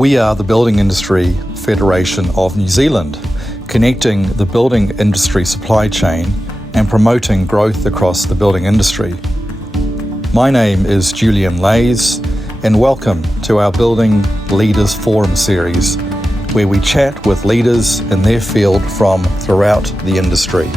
We are the Building Industry Federation of New Zealand, connecting the building industry supply chain and promoting growth across the building industry. My name is Julien Leys, and welcome to our Building Leaders Forum series, where we chat with leaders in their field from throughout the industry.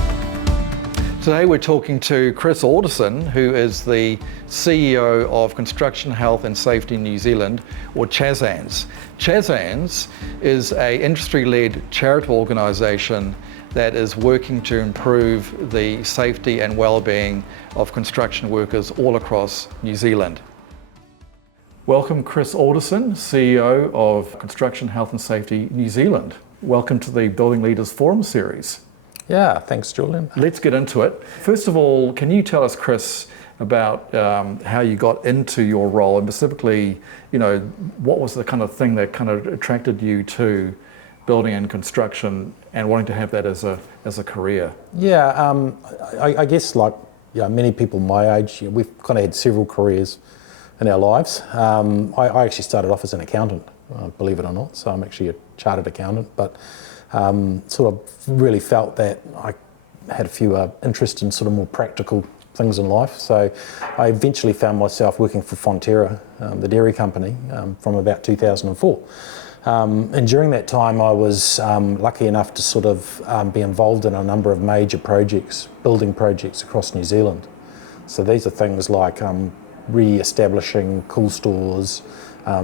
Today we're talking to Chris Alderson, who is the CEO of Construction Health and Safety New Zealand, or CHASNZ. CHASNZ is an industry-led charitable organisation that is working to improve the safety and well-being of construction workers all across New Zealand. Welcome, Chris Alderson, CEO of Construction Health and Safety New Zealand. Welcome to the Building Leaders Forum series. Yeah, thanks, Julian. Let's get into it. First of all, can you tell us, Chris, about how you got into your role, and specifically, what was the kind of thing that kind of attracted you to building and construction and wanting to have that as a career? Yeah, I guess like many people my age, we've kind of had several careers in our lives. I actually started off as an accountant, believe it or not, so I'm actually a chartered accountant, but sort of really felt that I had a few interest in sort of more practical things in life. So I eventually found myself working for Fonterra, the dairy company, from about 2004. And during that time I was lucky enough to sort of be involved in a number of major projects, building projects across New Zealand. So these are things like re-establishing cool stores,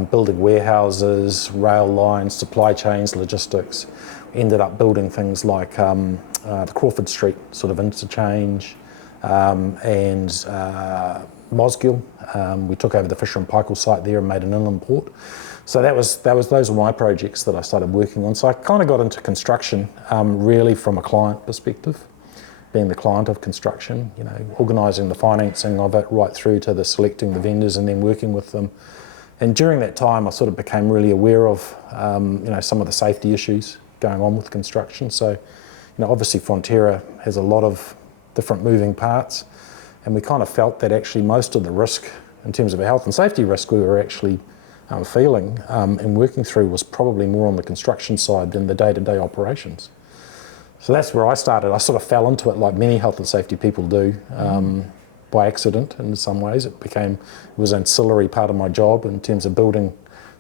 building warehouses, rail lines, supply chains, logistics. Ended up building things like the Crawford Street sort of interchange and Mosgiel. We took over the Fisher and Paykel site there and made an inland port. So those were my projects that I started working on. So I kind of got into construction really from a client perspective, being the client of construction, organising the financing of it right through to the selecting the vendors and then working with them. And during that time I sort of became really aware of some of the safety issues going on with construction. So, obviously Fonterra has a lot of different moving parts, and we kind of felt that actually most of the risk in terms of a health and safety risk we were actually feeling and working through was probably more on the construction side than the day-to-day operations. So that's where I started. I sort of fell into it like many health and safety people do, by accident in some ways. It was an ancillary part of my job in terms of building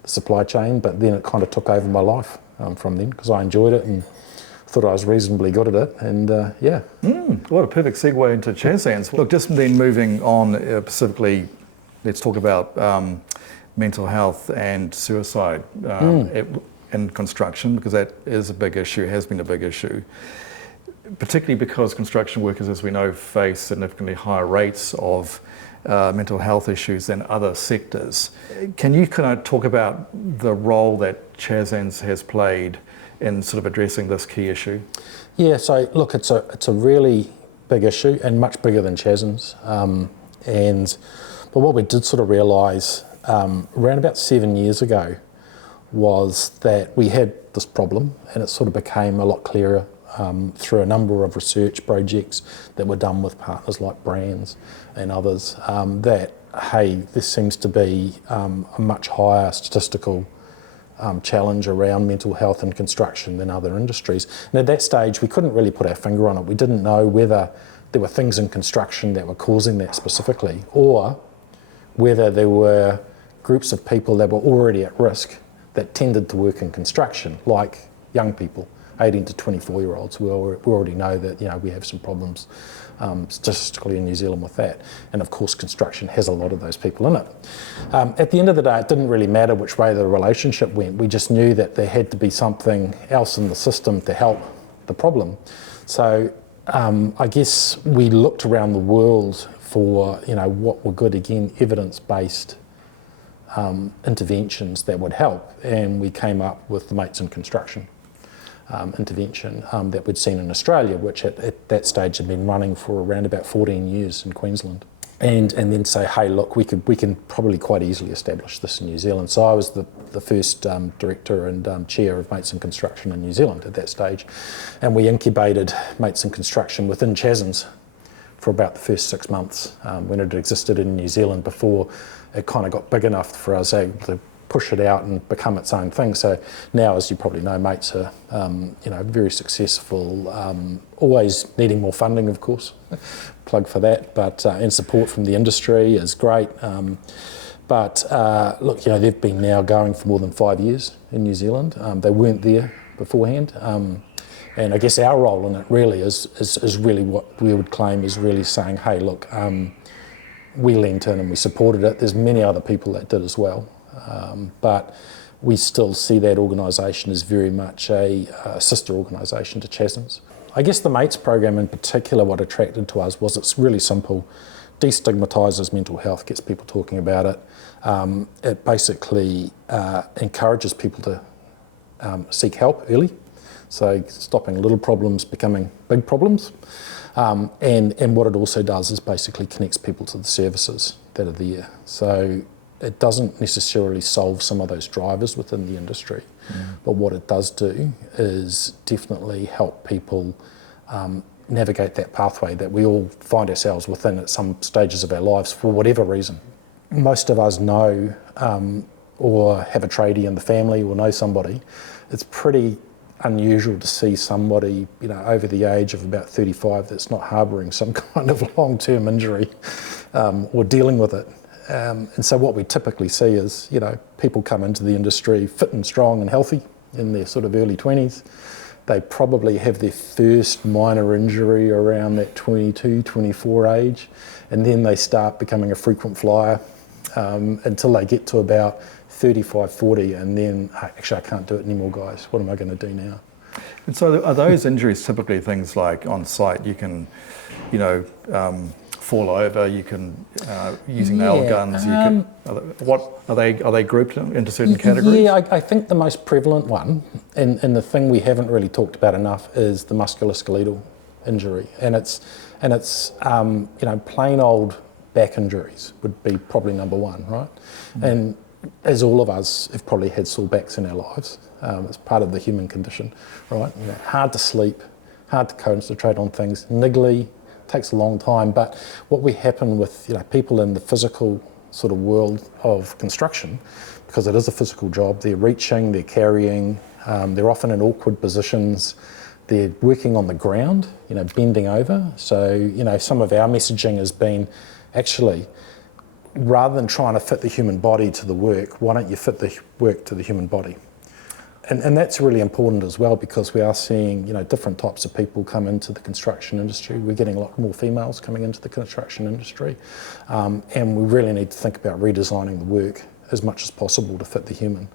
the supply chain, but then it kind of took over my life from then, because I enjoyed it and thought I was reasonably good at it, and What a perfect segue into CHASNZ. Look, just then moving on, specifically, let's talk about mental health and suicide in construction, because that is a big issue, has been a big issue, particularly because construction workers, as we know, face significantly higher rates of mental health issues than other sectors. Can you kind of talk about the role that CHASNZ has played in sort of addressing this key issue? Yeah, so look, it's a really big issue and much bigger than CHASNZ. But what we did sort of realise around about 7 years ago was that we had this problem, and it sort of became a lot clearer through a number of research projects that were done with partners like brands and others, that, hey, this seems to be a much higher statistical challenge around mental health in construction than other industries. And at that stage, we couldn't really put our finger on it. We didn't know whether there were things in construction that were causing that specifically, or whether there were groups of people that were already at risk that tended to work in construction, like young people, 18 to 24-year-olds. We already know that we have some problems statistically in New Zealand with that, and of course construction has a lot of those people in it. At the end of the day, it didn't really matter which way the relationship went. We just knew that there had to be something else in the system to help the problem. So I guess we looked around the world for what were good, again, evidence-based interventions that would help, and we came up with the Mates in Construction intervention that we'd seen in Australia, which at that stage had been running for around about 14 years in Queensland, and then say, hey, look, we can probably quite easily establish this in New Zealand. So I was the first director and chair of Mates in Construction in New Zealand at that stage, and we incubated Mates in Construction within CHASNZ for about the first 6 months when it existed in New Zealand, before it kind of got big enough for us able to push it out and become its own thing. So now, as you probably know, mates are very successful, always needing more funding, of course, plug for that, but and support from the industry is great. But look, they've been now going for more than 5 years in New Zealand. They weren't there beforehand. And I guess our role in it really is really what we would claim is really saying, hey, look, we leaned in and we supported it. There's many other people that did as well. But we still see that organisation as very much a sister organisation to CHASNZ. I guess the MATES program in particular, what attracted to us was it's really simple. Destigmatises mental health, gets people talking about it. It basically encourages people to seek help early. So stopping little problems becoming big problems. And what it also does is basically connects people to the services that are there. So it doesn't necessarily solve some of those drivers within the industry, but what it does do is definitely help people navigate that pathway that we all find ourselves within at some stages of our lives for whatever reason. Most of us know or have a tradie in the family or know somebody. It's pretty unusual to see somebody, over the age of about 35 that's not harbouring some kind of long-term injury or dealing with it. And so what we typically see is, people come into the industry fit and strong and healthy in their sort of early 20s. They probably have their first minor injury around that 22, 24 age, and then they start becoming a frequent flyer until they get to about 35, 40, and then, actually, I can't do it anymore, guys. What am I going to do now? And so are those injuries typically things like on site, you can, fall over, you can, using nail guns, you can, are they grouped into certain categories? Yeah, I think the most prevalent one, and the thing we haven't really talked about enough, is the musculoskeletal injury. And it's plain old back injuries would be probably number one, right? And as all of us have probably had sore backs in our lives, it's part of the human condition, right? Hard to sleep, hard to concentrate on things, niggly, takes a long time. But what we happen with people in the physical sort of world of construction, because it is a physical job, they're reaching, they're carrying, they're often in awkward positions, they're working on the ground, bending over. So, some of our messaging has been actually, rather than trying to fit the human body to the work, why don't you fit the work to the human body? And that's really important as well, because we are seeing different types of people come into the construction industry. We're getting a lot more females coming into the construction industry, and we really need to think about redesigning the work as much as possible to fit the human,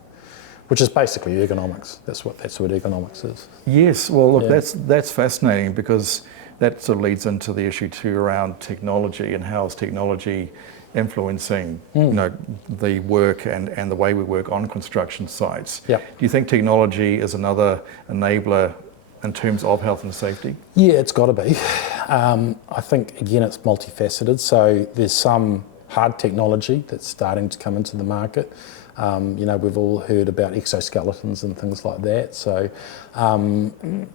which is basically ergonomics. That's what ergonomics is. Yes, well look, that's fascinating, because that sort of leads into the issue too around technology and how is technology influencing the work and the way we work on construction sites. Yep. Do you think technology is another enabler in terms of health and safety? Yeah, it's got to be. I think, again, it's multifaceted. So there's some hard technology that's starting to come into the market. We've all heard about exoskeletons and things like that. So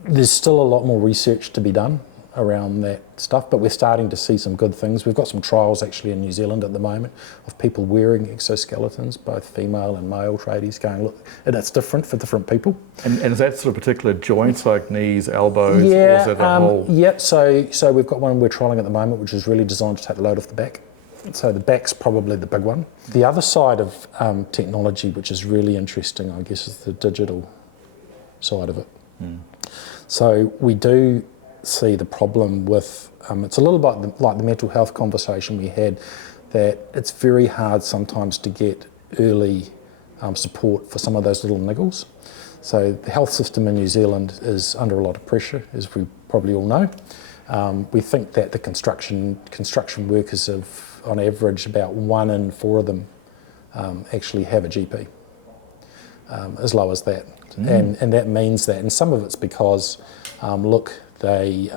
there's still a lot more research to be done around that stuff, but we're starting to see some good things. We've got some trials actually in New Zealand at the moment of people wearing exoskeletons, both female and male tradies, going, look, and it's different for different people. And is that sort of particular joints like knees, elbows, yeah, or is it a whole? Yeah, so we've got one we're trialling at the moment, which is really designed to take the load off the back. So the back's probably the big one. The other side of technology, which is really interesting, I guess, is the digital side of it. So we do see the problem with, it's a little bit like the mental health conversation we had, that it's very hard sometimes to get early support for some of those little niggles. So the health system in New Zealand is under a lot of pressure, as we probably all know. We think that the construction workers have, on average, about 1 in 4 of them actually have a GP, as low as that. And that means that, and some of it's because, they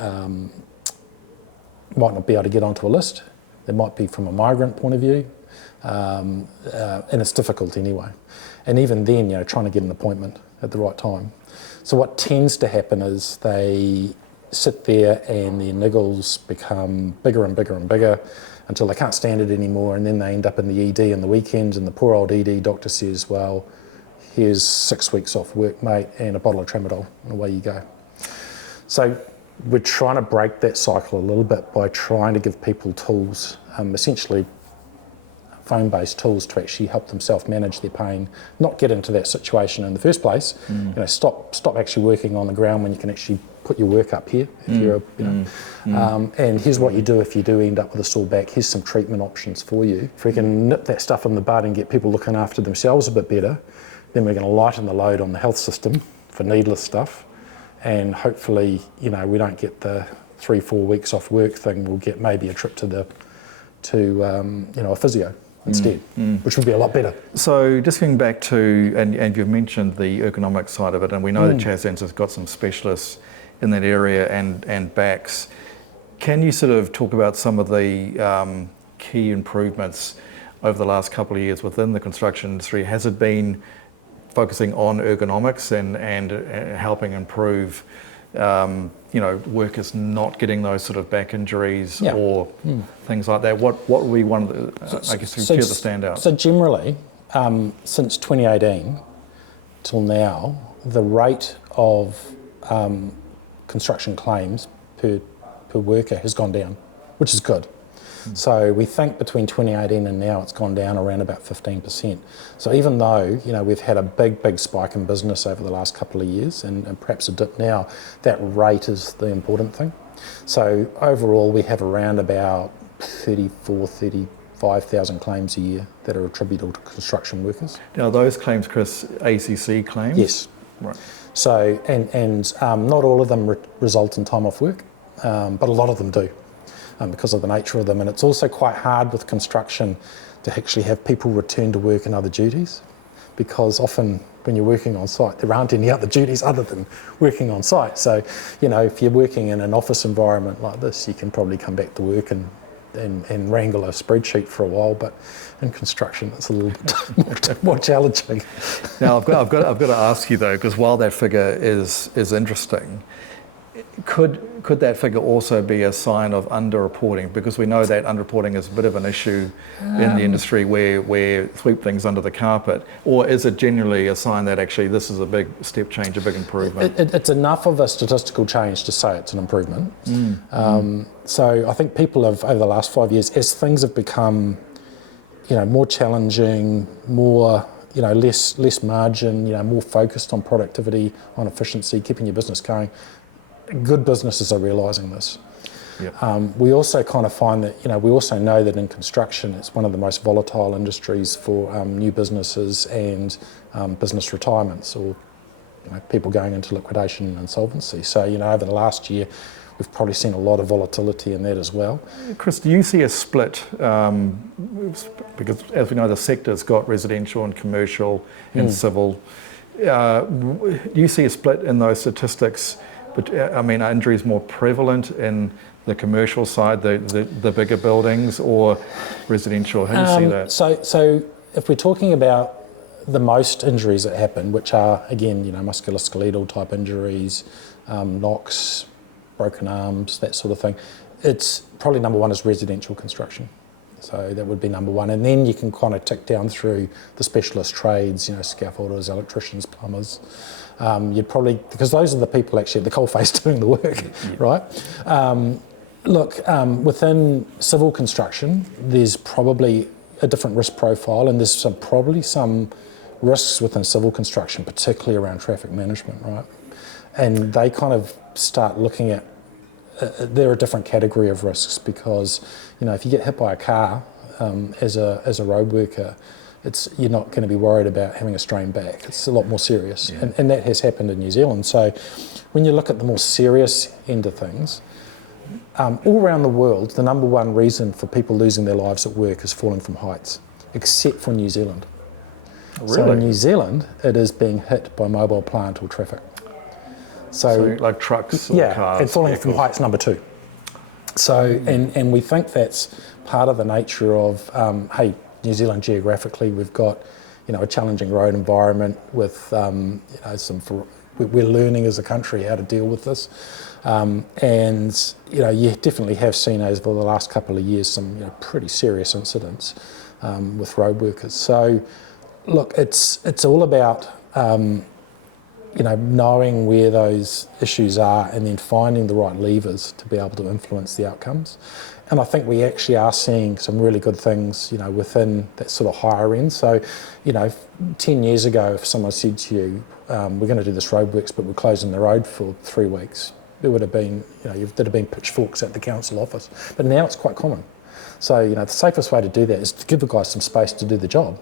might not be able to get onto a list. They might be from a migrant point of view, and it's difficult anyway. And even then, trying to get an appointment at the right time. So what tends to happen is they sit there and their niggles become bigger and bigger and bigger, until they can't stand it anymore, and then they end up in the ED in the weekends, and the poor old ED doctor says, well, here's 6 weeks off work, mate, and a bottle of tramadol, and away you go. So we're trying to break that cycle a little bit by trying to give people tools, essentially phone-based tools to actually help them self-manage their pain, not get into that situation in the first place. Stop actually working on the ground when you can actually put your work up here. If you're, and here's what you do if you do end up with a sore back. Here's some treatment options for you. If we can nip that stuff in the bud and get people looking after themselves a bit better, then we're going to lighten the load on the health system for needless stuff, and hopefully, we don't get the 3-4 weeks off work thing. We'll get maybe a trip to a physio instead, which would be a lot better. So just going back to, and you've mentioned the ergonomic side of it, and we know that CHASNZ has got some specialists in that area and backs. Can you sort of talk about some of the key improvements over the last couple of years within the construction industry? Has it been focusing on ergonomics and helping improve workers not getting those sort of back injuries or things like that? What would be one of the, I guess, the standouts? So generally, since 2018 till now, the rate of construction claims per worker has gone down, which is good. So we think between 2018 and now it's gone down around about 15%. So even though we've had a big spike in business over the last couple of years and perhaps a dip now, that rate is the important thing. So overall we have around about 35,000 claims a year that are attributable to construction workers. Now those claims, Chris, ACC claims? Yes. Right. So and not all of them result in time off work, but a lot of them do. Because of the nature of them, and it's also quite hard with construction to actually have people return to work in other duties, because often when you're working on site there aren't any other duties other than working on site. So if you're working in an office environment like this, you can probably come back to work and wrangle a spreadsheet for a while, but in construction it's a little bit more challenging. Now I've got to ask you though, because while that figure is interesting, could that figure also be a sign of underreporting? Because we know that underreporting is a bit of an issue in the industry where we sweep things under the carpet. Or is it generally a sign that actually this is a big step change, a big improvement? It's enough of a statistical change to say it's an improvement. So I think people have, over the last 5 years, as things have become more challenging, more less margin, more focused on productivity, on efficiency, keeping your business going, good businesses are realising this. Yep. We also kind of find that, we also know that in construction it's one of the most volatile industries for new businesses and business retirements, or people going into liquidation and insolvency. So, over the last year we've probably seen a lot of volatility in that as well. Chris, do you see a split, because as we know the sector's got residential and commercial and civil, do you see a split in those statistics? But are injuries more prevalent in the commercial side, the bigger buildings, or residential? How do you see that? So if we're talking about the most injuries that happen, which are again, musculoskeletal type injuries, knocks, broken arms, that sort of thing, it's probably number one is residential construction. So that would be number one, and then you can kind of tick down through the specialist trades, scaffolders, electricians, plumbers. You'd probably, because those are the people actually at the coalface doing the work, right? Within civil construction, there's probably a different risk profile, and there's probably some risks within civil construction, particularly around traffic management, right? And they kind of start looking at, they're a different category of risks, because, if you get hit by a car as a road worker, you're not going to be worried about having a strained back. It's a lot more serious, and that has happened in New Zealand. So when you look at the more serious end of things, all around the world, the number one reason for people losing their lives at work is falling from heights, except for New Zealand. Really? So in New Zealand, it is being hit by mobile plant or traffic. So like trucks or cars? And falling from heights number two. So, and we think that's part of the nature of, New Zealand geographically, we've got, a challenging road environment with, we're learning as a country how to deal with this. And you definitely have seen over the last couple of years some pretty serious incidents with road workers. So look, it's all about knowing where those issues are and then finding the right levers to be able to influence the outcomes. And I think we actually are seeing some really good things, within that sort of higher end. So, 10 years ago, if someone said to you, we're going to do this roadworks, but we're closing the road for 3 weeks, there would have been, there'd have been pitchforks at the council office. But now it's quite common. So, the safest way to do that is to give the guys some space to do the job.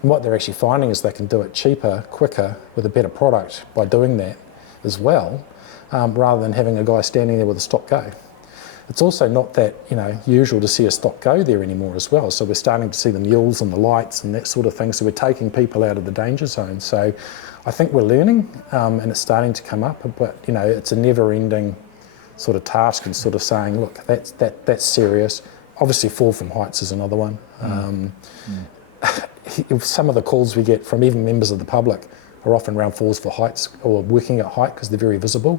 And what they're actually finding is they can do it cheaper, quicker, with a better product by doing that as well, rather than having a guy standing there with a stop-go. It's also not that usual to see a stop-go there anymore as well. So we're starting to see the mules and the lights and that sort of thing. So we're taking people out of the danger zone. So I think we're learning, and it's starting to come up. But it's a never-ending sort of task and sort of saying, look, that's serious. Obviously, fall from heights is another one. Some of the calls we get from even members of the public are often around falls for heights or working at height because they're very visible.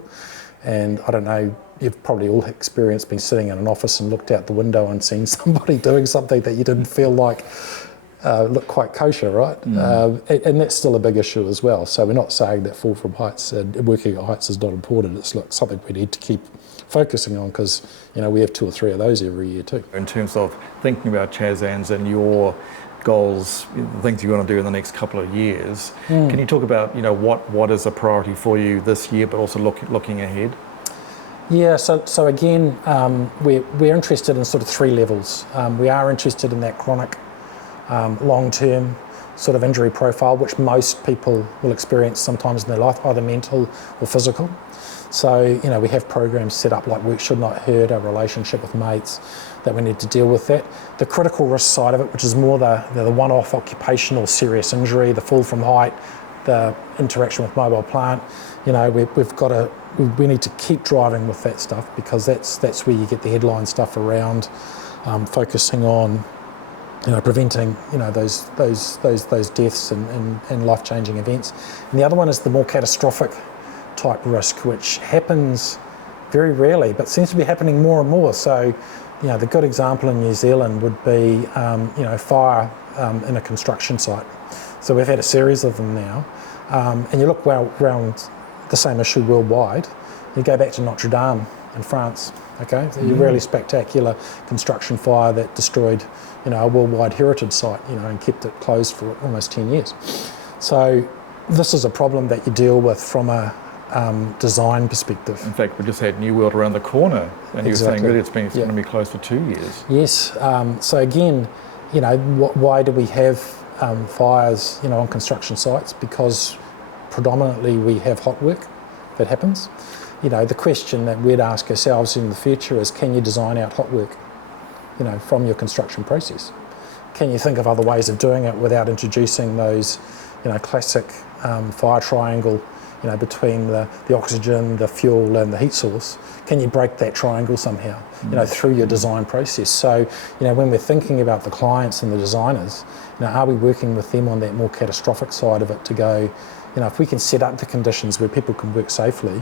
And I don't know, you've probably all experienced being sitting in an office and looked out the window and seen somebody doing something that you didn't feel like looked quite kosher, right? And that's still a big issue as well. So we're not saying that fall from heights and working at heights is not important. It's something we need to keep focusing on because we have 2 or 3 of those every year too. In terms of thinking about CHASNZ and your goals, the things you want to do in the next couple of years, can you talk about what is a priority for you this year, but also looking ahead? Yeah, so again, we're interested in sort of 3 levels. We are interested in that chronic, long-term sort of injury profile, which most people will experience sometimes in their life, either mental or physical. So, we have programs set up like Work Should Not Hurt, our relationship with mates, that we need to deal with that. The critical risk side of it, which is more the one-off occupational serious injury, the fall from height, the interaction with mobile plant, we need to keep driving with that stuff because that's where you get the headline stuff around focusing on preventing those deaths and life-changing events. And the other one is the more catastrophic type risk, which happens very rarely but seems to be happening more and more. So the good example in New Zealand would be fire in a construction site. So we've had a series of them now, and you look around the same issue worldwide. You go back to Notre Dame in France, okay? So a really spectacular construction fire that destroyed a worldwide heritage site, and kept it closed for almost 10 years. So this is a problem that you deal with from a design perspective. In fact, we just had New World around the corner, and you're saying really it's going to be closed for 2 years. Yes. So again, why do we have fires, on construction sites? Because predominantly we have hot work that happens. The question that we'd ask ourselves in the future is, can you design out hot work, from your construction process? Can you think of other ways of doing it without introducing those, classic fire triangle, between the oxygen, the fuel and the heat source? Can you break that triangle somehow, through your design process? So, when we're thinking about the clients and the designers, are we working with them on that more catastrophic side of it to go, if we can set up the conditions where people can work safely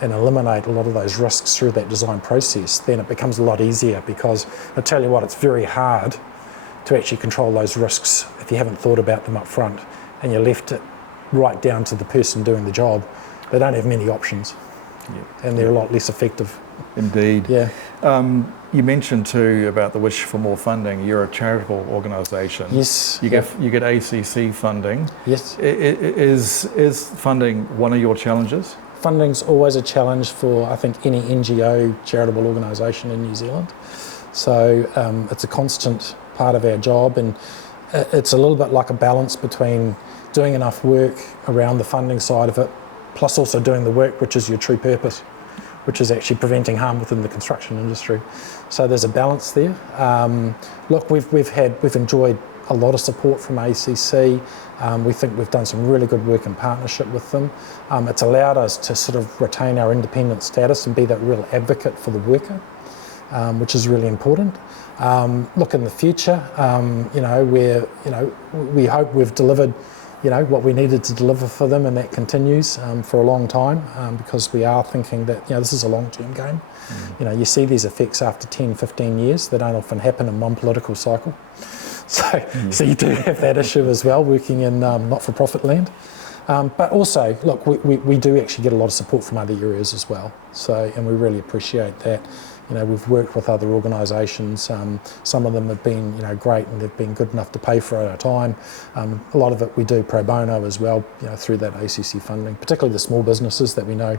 and eliminate a lot of those risks through that design process, then it becomes a lot easier because I tell you what, it's very hard to actually control those risks if you haven't thought about them up front and you left it right down to the person doing the job. They don't have many options, and they're a lot less effective. Indeed. Yeah. You mentioned too about the wish for more funding. You're a charitable organisation. Yes. You get ACC funding. Yes. Is funding one of your challenges? Funding's always a challenge for, I think, any NGO charitable organisation in New Zealand. So it's a constant part of our job, and it's a little bit like a balance between doing enough work around the funding side of it, plus also doing the work which is your true purpose, which is actually preventing harm within the construction industry. So there's a balance there. Look, we've enjoyed a lot of support from ACC. We think we've done some really good work in partnership with them. It's allowed us to sort of retain our independent status and be that real advocate for the worker, which is really important. Look, in the future, we hope we've delivered what we needed to deliver for them, and that continues for a long time because we are thinking that this is a long-term game. You see these effects after 10, 15 years. They don't often happen in one political cycle. So you do have that issue as well, working in not-for-profit land. But also, look, we do actually get a lot of support from other areas as well. And we really appreciate that. We've worked with other organisations. Some of them have been, great, and they've been good enough to pay for our time. A lot of it we do pro bono as well, through that ACC funding, particularly the small businesses that we know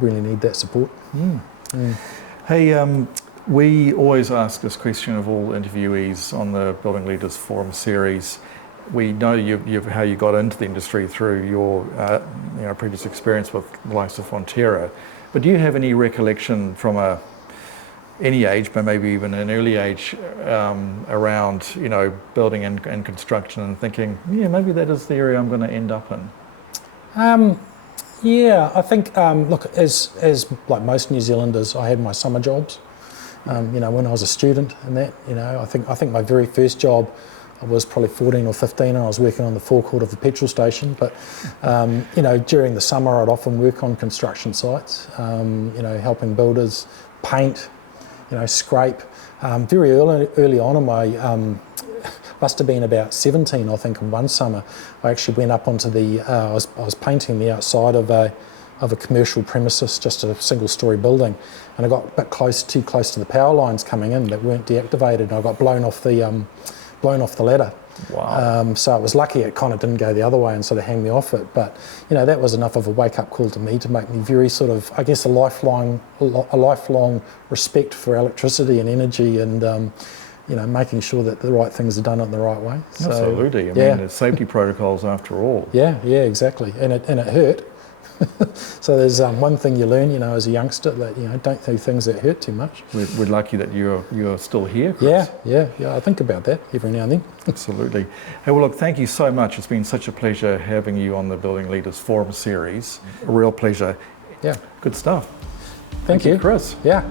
really need that support. Hey, we always ask this question of all interviewees on the Building Leaders Forum series. We know how you got into the industry through your previous experience with the likes of Fonterra, but do you have any recollection from any age, but maybe even an early age, around building and construction, and thinking, maybe that is the area I'm going to end up in? I think look, as like most New Zealanders, I had my summer jobs. When I was a student, and that I think my very first job, I was probably 14 or 15, and I was working on the forecourt of the petrol station. But during the summer, I'd often work on construction sites, helping builders paint, scrape. Very early on in my, must have been about 17, I think, in one summer, I actually went up onto I was painting the outside of a commercial premises, just a single-storey building, and I got a bit too close to the power lines coming in that weren't deactivated, and I got blown off the ladder. Wow. So it was lucky it kind of didn't go the other way and sort of hang me off it. But that was enough of a wake-up call to me to make me very sort of, I guess, a lifelong respect for electricity and energy, and making sure that the right things are done in the right way. Absolutely. I mean, it's safety protocols after all. Yeah, exactly. And it hurt. So there's one thing you learn, as a youngster, that don't do things that hurt too much. We're lucky that you're still here, Chris. Yeah. I think about that every now and then. Absolutely. Hey, well, look, thank you so much. It's been such a pleasure having you on the Building Leaders Forum series. A real pleasure. Yeah. Good stuff. Thank you, Chris. Yeah.